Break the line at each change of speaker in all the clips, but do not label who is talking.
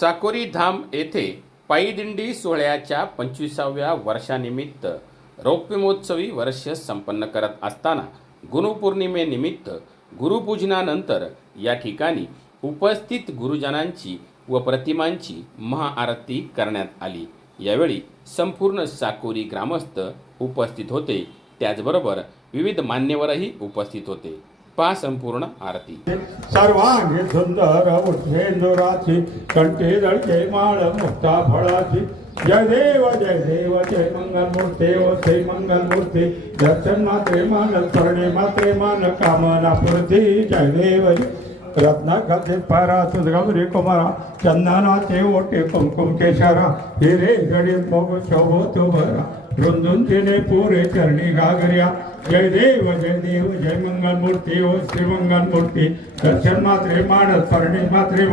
साकोरी धाम येथे पायीदिंडी सोहळ्याच्या पंचवीसाव्या वर्षानिमित्त रौप्यमहोत्सवी वर्ष संपन्न करत असताना गुरुपौर्णिमेनिमित्त गुरुपूजनानंतर या ठिकाणी उपस्थित गुरुजनांची व प्रतिमांची महाआरती करण्यात आली. यावेळी संपूर्ण साकोरी ग्रामस्थ उपस्थित होते. त्याचबरोबर विविध मान्यवरही उपस्थित होते. पा संपूर्ण आरती.
सर्वांगी सुंदर उठेंदुराची कंठी दळके माळ मुक्ता फळाची. जय देव जय देव जय मंगल मूर्ते ओ मंगल मूर्ते दर्शन मात्रे मान करणे मात्रे मान कामना पूर्ती. जय देव जय. रत्नाकाचे पारा सुदगमरी कुमारा. चंदनाचे ओटे कुमकुम केशरा. हिरे गडीत मोग शोभो तो भरा तिने पुरे चरणी गागर्या जय देव जय देव जय मंगल मूर्ती ओ श्री मंगल मूर्ती दर्शन मात्रे मानस परणे मात्रे.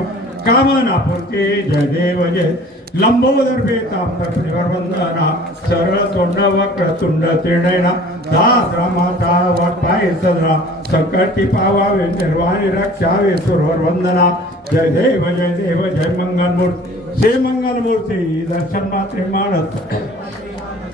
कामना पूर्ती जय देव जय. लंबोदर बेतांबर वंदना. सरळ तोंड वक्र तुंड त्रिणयना दास रामाचा वाटपाय सदना संकटी पावावे निर्वाणी रक्षावे सुरवर वंदना. जय देव जय देव जय मंगल मूर्ती श्री मंगल मूर्ती दर्शन मात्रे मानस.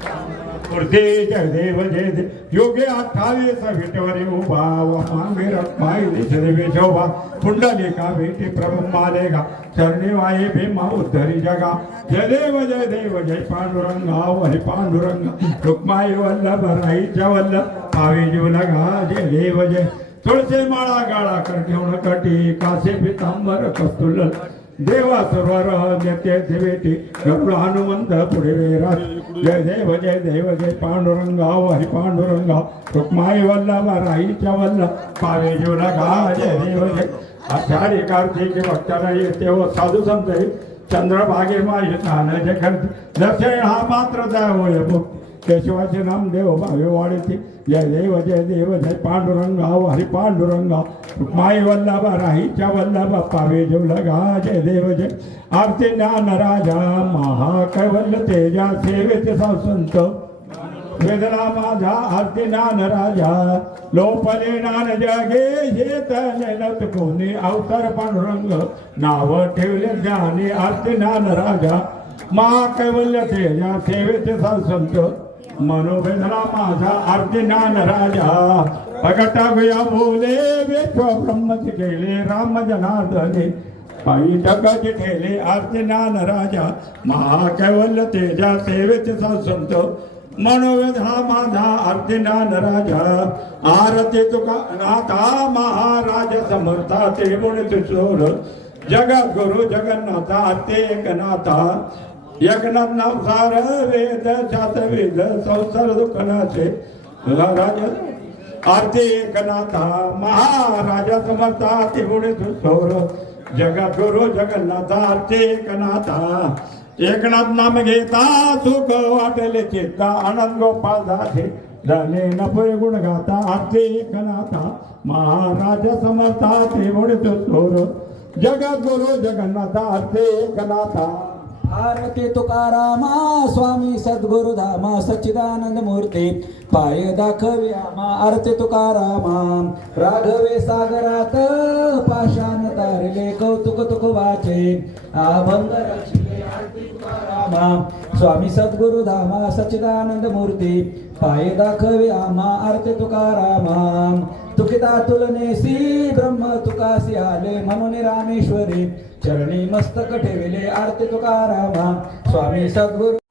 मूर्ती जय देव जय देव योगे अठ्ठावीस विटेवरी उभा वांगे रत्माई दिशदेवी शोभा कुंडलिका भेटी प्रब्रह्मालेगा चरणी वाये भीमा उद्धरी जगा जय देव जय देव जय पांडुरंगा हरी पांडुरंग रुक्माई वल्लभ राईच्या वल्लभ भावी जीवनगा जय देव जय तुळसे माळा गाळा कर ठेवण कटी कासे पितांबर कस्तुल देवा सर्व नेते देवेटी गरुड हनुमंत पुढे वेरा. जय देव जय देव जय पांडुरंगा हरी पांडुरंगा. रुक्माई वल्लभ राईच्या वल्लभ पावे जीवनगा जय देव जय. आचार्य कार्तिक भक्ताला येते व साधू संत चंद्रभागे माझे स्नान दर्शन हा मात्र दया होय मुक्ती. केशवाचे नाम देव भावे वाढते. जय देव जय देव जय पांडुरंगा हरी पांडुरंगा. माई वल्लभ राहीच्या वल्लभ पावे जेवलगा जय देव जय. आरती ज्ञान राजा महाकैवल्य तेजा सेवेचे संत वेदना माझा आरती ज्ञान राजा. लोपले नान जगे हे कोणी अवतार पांडुरंग. नाव ठेवले ज्ञानी आरती ज्ञान राजा. महाकैवल्य तेजा सेवेचे संत मनोवेदना माझा आरती ज्ञान राजा प्रगटा गया बोले विश्व ब्रह्मच केले राम जनार्दने. पायी जगाचे ठेले आरती ज्ञान राजा महाकैवल्य तेजा सेवेचे संत मनोवेदना माझा आरती ज्ञान राजा आरती तुका नाथा महाराज समर्था ते गुण तुझोर जग गुरु जगन्नाथा ते एकनाथा. एकनाथ नाम सार वेद शात वेद संसार दुःखनाचे राज आरती एकनाथा महाराजा समर्था ते सौर जग जगत गुरु जगन्नाथा आरती एकनाथा। एकनाथ नाम घेता सुख वाटले चित्ता आनंद गोपाल दाते झाले नफे गुण गाता आरती एकनाथा। महाराज समर्था ते गुणे तुझोर जगत गुरु जगन्नाथा आरती एकनाथा।
आरती तुकारामा स्वामी सद्गुरु धामा सच्चिदानंद मूर्ती पाय दाखवे आमा आरती तुकारामा राघवे सागरात पाषाण तारले कौतुक तुक वाचे अभंग रचिले आरती तुकारामा स्वामी सद्गुरु धामा सच्चिदानंद मूर्ती पाय दाखवे आमा आरती तुकारामा तुकिता तुलनेसी ब्रह्म तुकासी आले म्हणून रामेश्वरी चरणी मस्तक ठेविले आरती तुकारामा. स्वामी सद्गुरु